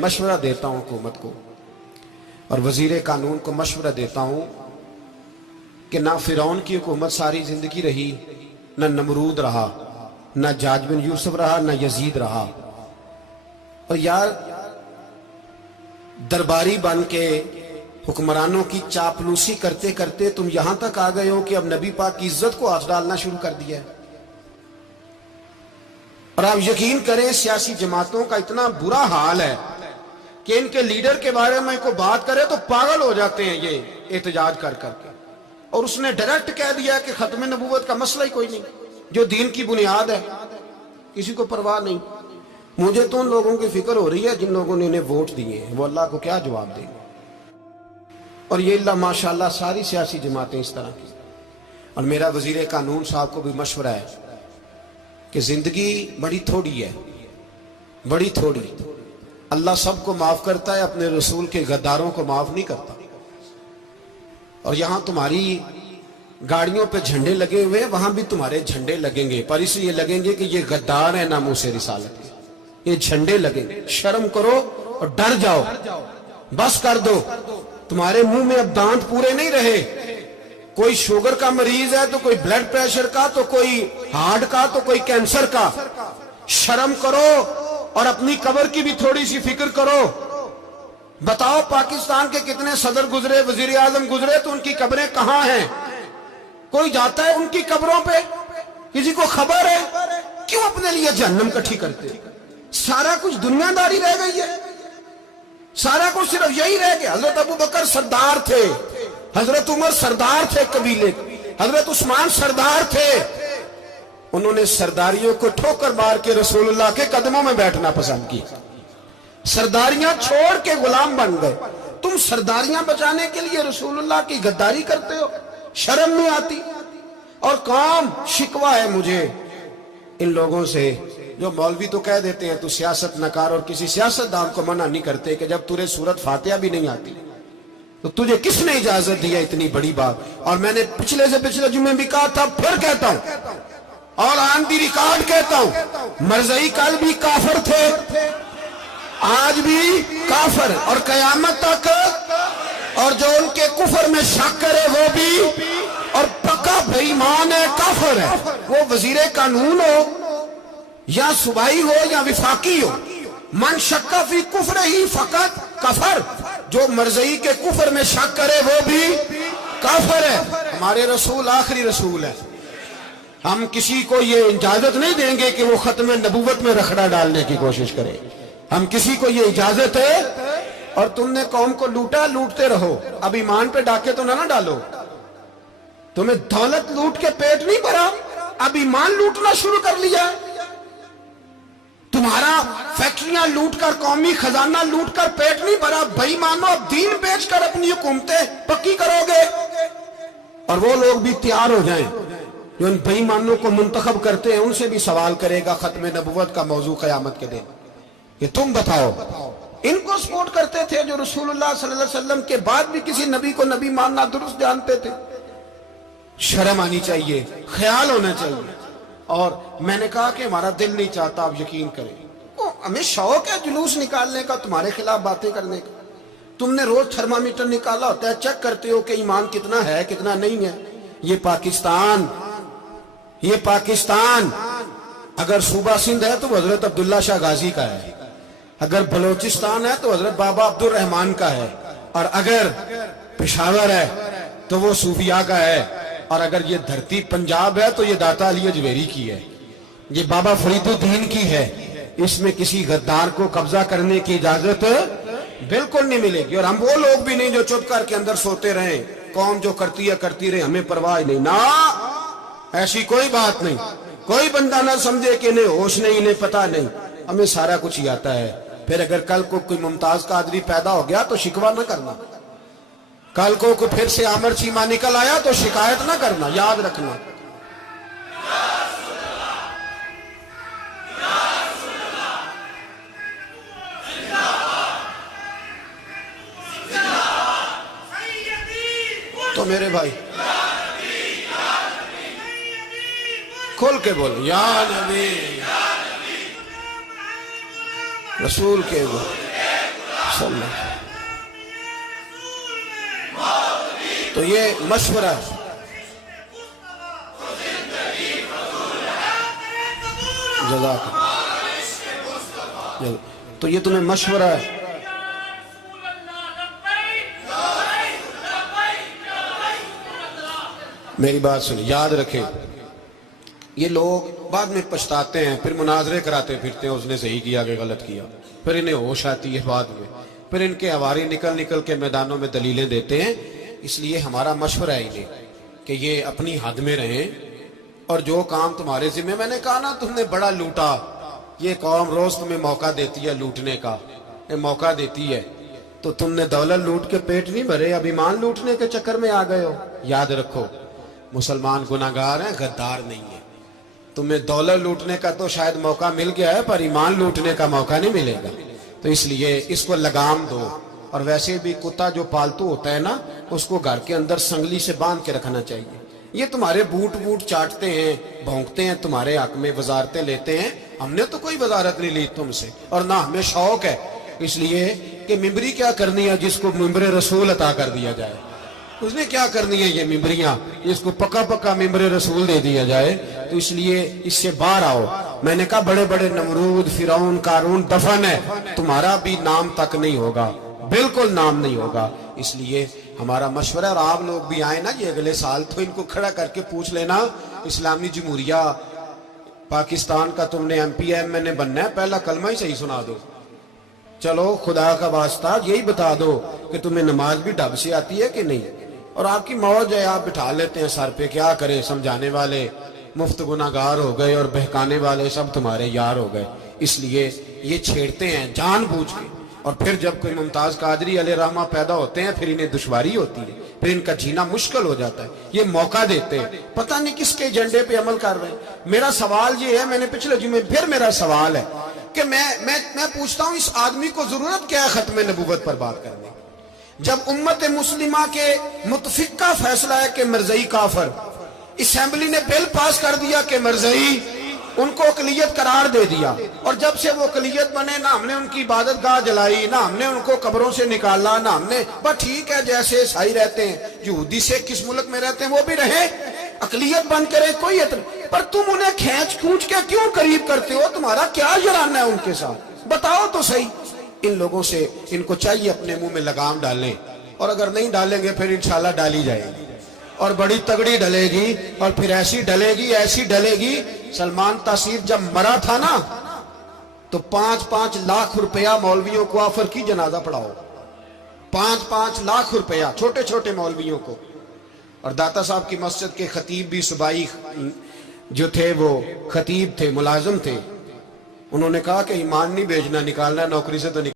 मशवरा देता हूं हुकूमत को और वजीर कानून को मशवरा देता हूं कि ना फिरौन की हुकूमत सारी जिंदगी रही, ना नमरूद रहा, ना जाज बिन यूसुफ रहा, ना यजीद रहा। और यार दरबारी बन के हुक्मरानों की चापलूसी करते करते तुम यहां तक आ गए हो कि अब नबी पाक की इज्जत को हाथ डालना शुरू कर दिया है। और आप यकीन करें सियासी जमातों का इतना बुरा हाल है कि इनके लीडर के बारे में कोई बात करे तो पागल हो जाते हैं ये एहतजाज कर करके। और उसने डायरेक्ट कह दिया कि खत्म नबूवत का मसला ही कोई नहीं, जो दीन की बुनियाद है, किसी को परवाह नहीं। मुझे तो उन लोगों की फिक्र हो रही है जिन लोगों ने इन्हें वोट दिए हैं, वो अल्लाह को क्या जवाब देंगे। और ये अल्लाह माशाल्लाह सारी सियासी जमातें इस तरह की। और मेरा वजीर कानून साहब को भी मशवरा है कि जिंदगी बड़ी थोड़ी है, बड़ी थोड़ी। अल्लाह सबको माफ करता है, अपने रसूल के गद्दारों को माफ नहीं करता। और यहां तुम्हारी गाड़ियों पे झंडे लगे हुए हैं, वहां भी तुम्हारे झंडे लगेंगे, पर इसलिए लगेंगे कि ये गद्दार है नामूसे रिसालत के। ये झंडे लगेंगे। शर्म करो और डर जाओ, बस कर दो। तुम्हारे मुंह में अब दांत पूरे नहीं रहे। कोई शुगर का मरीज है तो कोई ब्लड प्रेशर का, तो कोई हार्ट का, तो कोई कैंसर का। शर्म करो और अपनी कब्र की भी थोड़ी सी फिक्र करो। बताओ पाकिस्तान के कितने सदर गुजरे, वजीर आजम गुजरे, तो उनकी कब्रें कहां हैं? कोई जाता है उनकी कब्रों पे? किसी को खबर है? क्यों अपने लिए जहन्नम इकट्ठी करते? सारा कुछ दुनियादारी रह गई है, सारा कुछ सिर्फ यही रह गया। हजरत अबू बकर सरदार थे, हजरत उमर सरदार थे कबीले, हजरत उस्मान सरदार थे। उन्होंने सरदारियों को ठोकर मार के रसूलुल्लाह के कदमों में बैठना पसंद किया। सरदारियां छोड़ के गुलाम बन गए। तुम सरदारियां बचाने के लिए रसूलुल्लाह की गद्दारी करते हो, शर्म नहीं आती। और काम शिकवा है मुझे इन लोगों से जो मौलवी तो कह देते हैं तू सियासत न कर, और किसी सियासतदान को मना नहीं करते कि जब तुझे सूरत फातिहा भी नहीं आती तो तुझे किसने इजाजत दी है इतनी बड़ी बात। और मैंने पिछले से पिछले जुम्मे भी कहा था, फिर कहता हूं और ऑन दी रिकॉर्ड कहता हूं, मरज़ई कल भी काफिर थे, आज भी काफिर और कयामत तक। और जो उनके कुफर में शक करे वो भी, और पक्का बेईमान है, काफिर है। वो वजीर कानून हो या सुबाई हो या विफाकी हो, मन शक्का फी कुफर ही फकत कफर। जो मरज़ई के कुफर में शक करे वो भी काफिर है। हमारे रसूल आखिरी रसूल है। हम किसी को ये इजाजत नहीं देंगे कि वो खत्म नबूवत में रखड़ा डालने की कोशिश करे। हम किसी को ये इजाजत है। और तुमने कौम को लूटा, लूटते रहो, अब ईमान पे डाके तो ना डालो। तुम्हें दौलत लूट के पेट नहीं भरा, अब ईमान लूटना शुरू कर लिया। तुम्हारा फैक्ट्रियां लूटकर, कौमी खजाना लूटकर पेट नहीं भरा। बेईमानो, अब दीन बेचकर अपनी हुकूमतें पक्की करोगे। और वो लोग भी तैयार हो जाएं जो इन बेईमानों को मुंतखब करते हैं, उनसे भी सवाल करेगा खत्म नबूवत का मौजू कयामत के दिन कि तुम बताओ। इनको सपोर्ट करते थे जो रसूलुल्लाह सल्लल्लाहु अलैहि वसल्लम के बाद भी किसी नबी को नबी मानना दुरुस्त जानते थे। शर्म आनी चाहिए, ख्याल होना चाहिए। और मैंने कहा कि हमारा दिल नहीं चाहता, आप यकीन करें। हमें शौक है जुलूस निकालने का, तुम्हारे खिलाफ बातें करने का। तुमने रोज थर्मामीटर निकाला होता है, चेक करते हो कि ईमान कितना है कितना नहीं है। ये पाकिस्तान अगर सूबा सिंध है तो हजरत अब्दुल्ला शाह गाजी का है, अगर बलोचिस्तान है तो हजरत बाबा अब्दुल रहमान का है, और अगर पेशावर है तो वो सूफिया का है, और अगर ये धरती पंजाब है तो ये दाता अली अजमेरी की है, ये बाबा फरीदुद्दीन की है। इसमें किसी गद्दार को कब्जा करने की इजाजत बिल्कुल नहीं मिलेगी। और हम वो लोग भी नहीं जो चुप करके अंदर सोते रहे, कौम जो करती है करती रहे, हमें परवाह नहीं। ना, ऐसी कोई बात नहीं। कोई बंदा ना समझे कि इन्हें होश नहीं, इन्हें पता नहीं, हमें सारा कुछ ही आता है। फिर अगर कल को कोई मुमताज कादरी पैदा हो गया तो शिकवा ना करना। कल को कोई फिर से आमर चीमा निकल आया तो शिकायत ना करना, याद रखना। तो मेरे भाई खोल के बोल, या नबी रसूल के बोल। تو یہ مشورہ ہے. جزاک اللہ. تو یہ تمہیں مشورہ ہے. میری بات سنیں، یاد رکھیں، یہ لوگ بعد میں پچھتاتے ہیں، پھر مناظرے کراتے پھرتے ہیں، اس نے صحیح کیا کہ غلط کیا، پھر انہیں ہوش آتی ہے بعد میں، پھر ان کے ہواری نکل نکل کے میدانوں میں دلیلیں دیتے ہیں. اس لیے ہمارا مشورہ ہے انہیں کہ یہ اپنی حد میں رہیں، اور جو کام تمہارے ذمہ، میں نے کہا نا تم نے بڑا لوٹا، یہ قوم روز تمہیں موقع دیتی ہے لوٹنے کا، یہ موقع دیتی ہے، تو تم نے دولت لوٹ کے پیٹ نہیں بھرے، اب ایمان لوٹنے کے چکر میں آ گئے ہو. یاد رکھو، مسلمان گناہگار ہیں، غدار نہیں ہے. تمہیں دولت لوٹنے کا تو شاید موقع مل گیا ہے، پر ایمان لوٹنے کا موقع نہیں ملے گا. تو اس لیے اس کو لگام دو. اور ویسے بھی کتا جو پالتو ہوتا ہے نا، اس کو گھر کے اندر سنگلی سے باندھ کے رکھنا چاہیے. یہ تمہارے بوٹ چاٹتے ہیں، بھونکتے ہیں، تمہارے حق میں وزارتیں لیتے ہیں. ہم نے تو کوئی وزارت نہیں لی تم سے، اور نہ ہمیں شوق ہے اس لیے کہ ممبری کیا کرنی ہے جس کو ممبر رسول عطا کر دیا جائے. اس نے کیا کرنی ہے یہ ممبریاں جس کو پکا پکا ممبر رسول دے دیا جائے. تو اس لیے اس سے باہر آؤ. میں نے کہا بڑے بڑے نمرود، فرعون، قارون دفن ہے، تمہارا بھی نام تک نہیں ہوگا، بالکل نام نہیں ہوگا. اس لیے ہمارا مشورہ، اور آپ لوگ بھی آئیں نا یہ اگلے سال، تو ان کو کھڑا کر کے پوچھ لینا، اسلامی جمہوریہ پاکستان کا تم نے ایم پی ایم نے بننا ہے، پہلا کلمہ ہی صحیح سنا دو. چلو خدا کا واسطہ یہی بتا دو کہ تمہیں نماز بھی ڈھب سے آتی ہے کہ نہیں. اور آپ کی موج ہے، آپ بٹھا لیتے ہیں سر پہ، کیا کرے، سمجھانے والے مفت گناہگار ہو گئے اور بہکانے والے سب تمہارے یار ہو گئے. اس لیے یہ چھیڑتے ہیں جان بوجھ کے. اور پھر جب کوئی ممتاز قادری علیہ رحمہ پیدا ہوتے ہیں، پھر انہیں دشواری ہوتی ہے، پھر ان کا جینا مشکل ہو جاتا ہے. یہ موقع دیتے ہیں، پتہ نہیں کس کے ایجنڈے پہ عمل کر رہے ہیں. میرا سوال یہ ہے، میں نے پچھلے جمعے پھر میرا سوال ہے کہ میں پوچھتا ہوں، اس آدمی کو ضرورت کیا ہے ختم نبوت پر بات کرنے کی؟ جب امت مسلمہ کے متفق کا فیصلہ ہے کہ مرزائی کافر، اسمبلی نے بل پاس کر دیا کہ مرزائی، ان کو اقلیت قرار دے دیا، اور جب سے وہ اقلیت بنے، نہ ہم نے ان کی عبادت گاہ جلائی، نہ ہم نے ان کو قبروں سے نکالا، نہ ہم نے، بس ٹھیک ہے جیسے عیسائی رہتے ہیں، یہودی سے کس ملک میں رہتے ہیں وہ بھی رہے، اقلیت بن کرے، کوئی اعتراض. پر تم انہیں کھینچ کھونچ کے کیوں قریب کرتے ہو؟ تمہارا کیا جرانہ ہے ان کے ساتھ؟ بتاؤ تو صحیح. ان لوگوں سے ان کو چاہیے اپنے منہ میں لگام ڈالیں، اور اگر نہیں ڈالیں گے پھر انشاءاللہ ڈالی جائے گی، اور بڑی تگڑی ڈلے گی، اور پھر ایسی ڈلے گی، ایسی ڈلے گی. سلمان تاثیر جب مرا تھا نا، تو 5-5 لاکھ روپیہ مولویوں کو آفر کی جنازہ پڑھاؤ. 5-5 لاکھ روپیہ چھوٹے چھوٹے مولویوں کو. اور داتا صاحب کی مسجد کے خطیب بھی صوبائی جو تھے، وہ خطیب تھے، ملازم تھے، انہوں نے کہا کہ ایمان نہیں بھیجنا، نکالنا نوکری سے تو